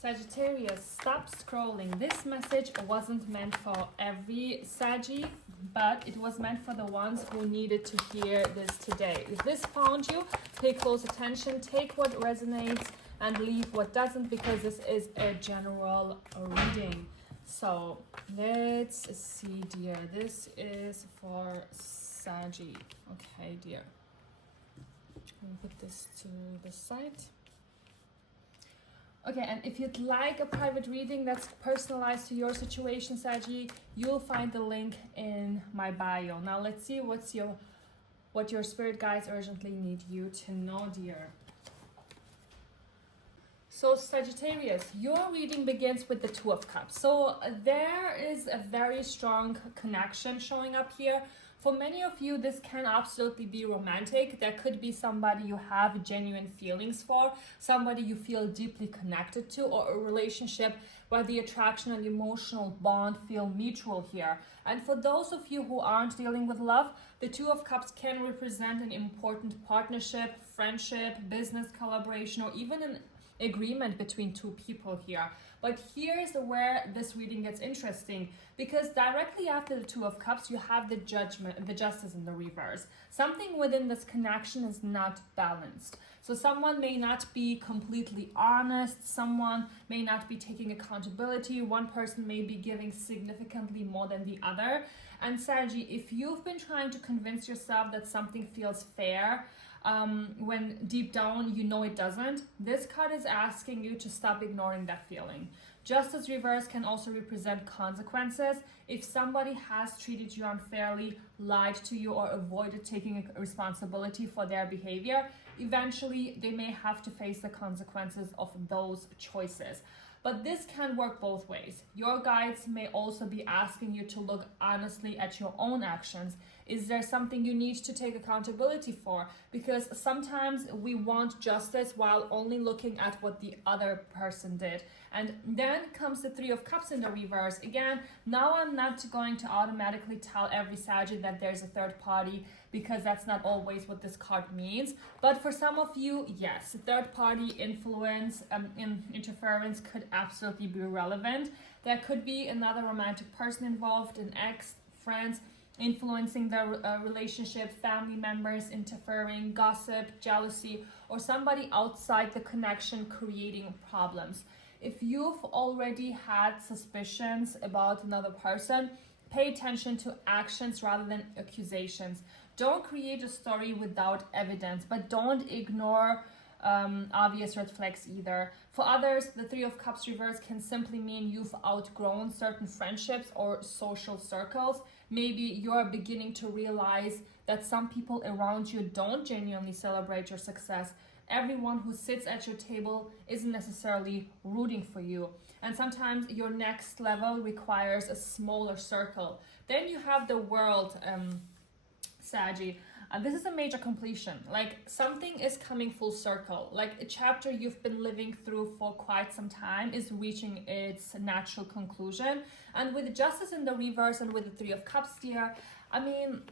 Sagittarius, stop scrolling. This message wasn't meant for every Saggy, but it was meant for the ones who needed to hear this today. If this found you, pay close attention, take what resonates and leave what doesn't, because this is a general reading. So let's see, dear. This is for Saggy. Okay, dear. I'll put this to the side. Okay, and if you'd like a private reading that's personalized to your situation, Saggy, you'll find the link in my bio. Now let's see what your spirit guides urgently need you to know, dear. So Sagittarius, your reading begins with the Two of Cups. So there is a very strong connection showing up here. For many of you, this can absolutely be romantic. There could be somebody you have genuine feelings for, somebody you feel deeply connected to, or a relationship where the attraction and emotional bond feel mutual here. And for those of you who aren't dealing with love, the Two of Cups can represent an important partnership, friendship, business collaboration, or even an agreement between two people here. But here's where this reading gets interesting, because directly after the Two of Cups, you have the Judgment, the Justice in the reverse. Something within this connection is not balanced. So someone may not be completely honest, someone may not be taking accountability, one person may be giving significantly more than the other. And Saggy, if you've been trying to convince yourself that something feels fair, when deep down you know it doesn't, this card is asking you to stop ignoring that feeling. Justice reverse can also represent consequences. If somebody has treated you unfairly, lied to you, or avoided taking responsibility for their behavior, eventually they may have to face the consequences of those choices. But this can work both ways. Your guides may also be asking you to look honestly at your own actions. Is there something you need to take accountability for? Because sometimes we want justice while only looking at what the other person did. And then comes the Three of Cups in the reverse. Again, now I'm not going to automatically tell every Saggy that there's a third party, because that's not always what this card means. But for some of you, yes, third party influence, interference could absolutely be relevant. There could be another romantic person involved, an ex, friends, influencing the relationship, family members interfering, gossip, jealousy, or somebody outside the connection creating problems. If you've already had suspicions about another person, pay attention to actions rather than accusations. Don't create a story without evidence, but don't ignore obvious red flags either. For others, the Three of Cups reverse can simply mean you've outgrown certain friendships or social circles. Maybe you're beginning to realize that some people around you don't genuinely celebrate your success. Everyone who sits at your table isn't necessarily rooting for you. And sometimes your next level requires a smaller circle. Then you have the World, Saggy. This is a major completion. Like, something is coming full circle. Like, a chapter you've been living through for quite some time is reaching its natural conclusion. And with Justice in the reverse and with the Three of Cups here, I mean,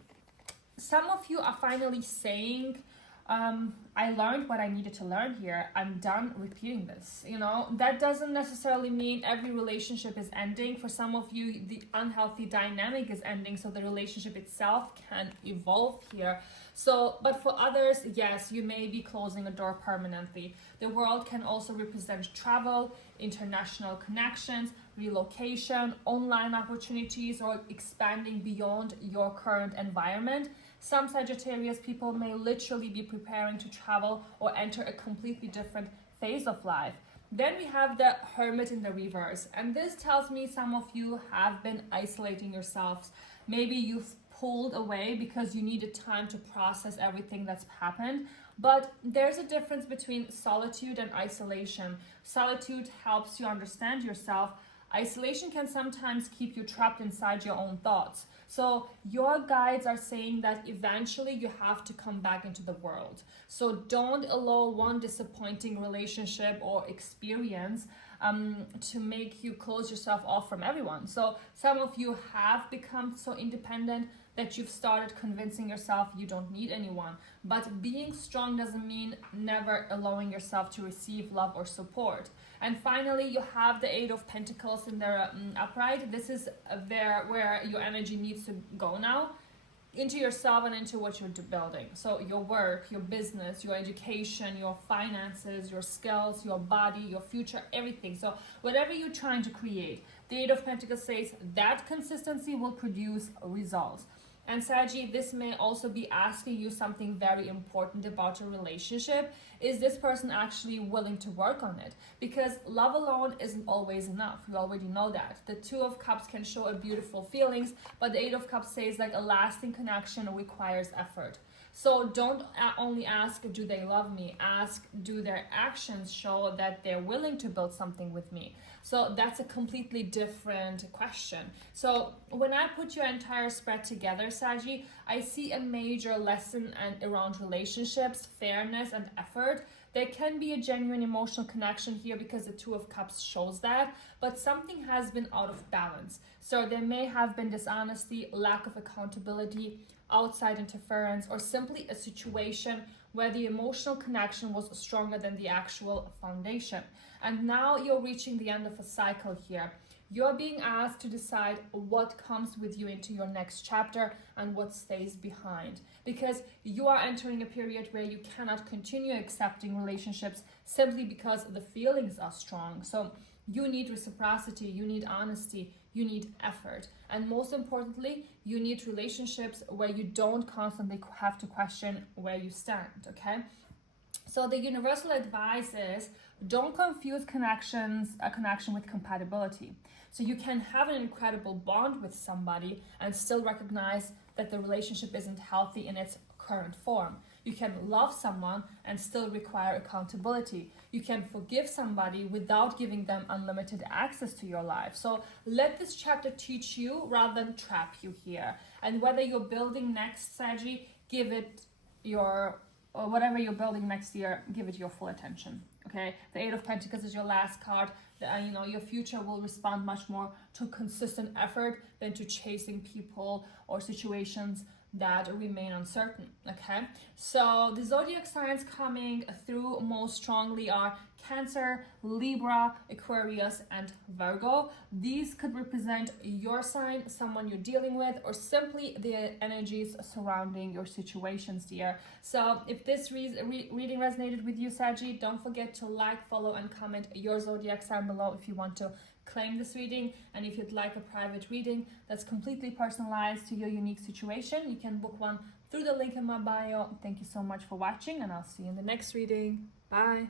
some of you are finally saying, I learned what I needed to learn here. I'm done repeating this. You know, that doesn't necessarily mean every relationship is ending. For some of you, the unhealthy dynamic is ending, so the relationship itself can evolve here. So, but for others, yes, you may be closing a door permanently. The World can also represent travel, international connections, relocation, online opportunities, or expanding beyond your current environment. Some Sagittarius people may literally be preparing to travel or enter a completely different phase of life. Then we have the Hermit in the reverse. And this tells me some of you have been isolating yourselves. Maybe you've pulled away because you needed time to process everything that's happened. But there's a difference between solitude and isolation. Solitude helps you understand yourself. Isolation can sometimes keep you trapped inside your own thoughts. So your guides are saying that eventually you have to come back into the world. So don't allow one disappointing relationship or experience to make you close yourself off from everyone. So some of you have become so independent that you've started convincing yourself you don't need anyone. But being strong doesn't mean never allowing yourself to receive love or support. And finally, you have the Eight of Pentacles in their upright. This is where your energy needs to go now, into yourself and into what you're building. So your work, your business, your education, your finances, your skills, your body, your future, everything. So whatever you're trying to create, the Eight of Pentacles says that consistency will produce results. And Saggy, this may also be asking you something very important about your relationship. Is this person actually willing to work on it? Because love alone isn't always enough. We already know that. The Two of Cups can show a beautiful feelings, but the Eight of Cups says like a lasting connection requires effort. So don't only ask, do they love me? Ask, do their actions show that they're willing to build something with me? So that's a completely different question. So when I put your entire spread together, Saggy, I see a major lesson around relationships, fairness, and effort. There can be a genuine emotional connection here because the Two of Cups shows that, but something has been out of balance. So there may have been dishonesty, lack of accountability, outside interference, or simply a situation where the emotional connection was stronger than the actual foundation. And now you're reaching the end of a cycle here. You're being asked to decide what comes with you into your next chapter and what stays behind. Because you are entering a period where you cannot continue accepting relationships simply because the feelings are strong. So you need reciprocity, you need honesty, you need effort. And most importantly, you need relationships where you don't constantly have to question where you stand, okay? So the universal advice is don't confuse a connection with compatibility. So you can have an incredible bond with somebody and still recognize that the relationship isn't healthy in its current form. You can love someone and still require accountability. You can forgive somebody without giving them unlimited access to your life. So let this chapter teach you rather than trap you here. And whether you're building next, Saggy, give it your, or whatever you're building next year, give it your full attention. Okay, the Eight of Pentacles is your last card. Your future will respond much more to consistent effort than to chasing people or situations that remain uncertain. Okay, so the zodiac signs coming through most strongly are Cancer, Libra, Aquarius, and Virgo. These could represent your sign, someone you're dealing with, or simply the energies surrounding your situations, dear. So if this reading resonated with you, Saggy, don't forget to like, follow, and comment your zodiac sign below if you want to claim this reading. And if you'd like a private reading that's completely personalized to your unique situation, you can book one through the link in my bio. Thank you so much for watching, and I'll see you in the next reading. Bye.